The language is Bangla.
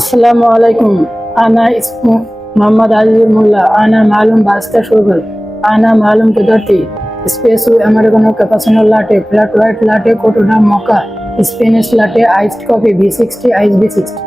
আসসালামু আলাইকুম। আনা ইসমু মোহাম্মদ আজিজুল মোল্লা, আনা মালুম বাস্তা শুগল আনা মালুম কুদরতি, space americano cappuccino latte flat white latte cortado mocha Spanish latte iced coffee B sixty ice B sixty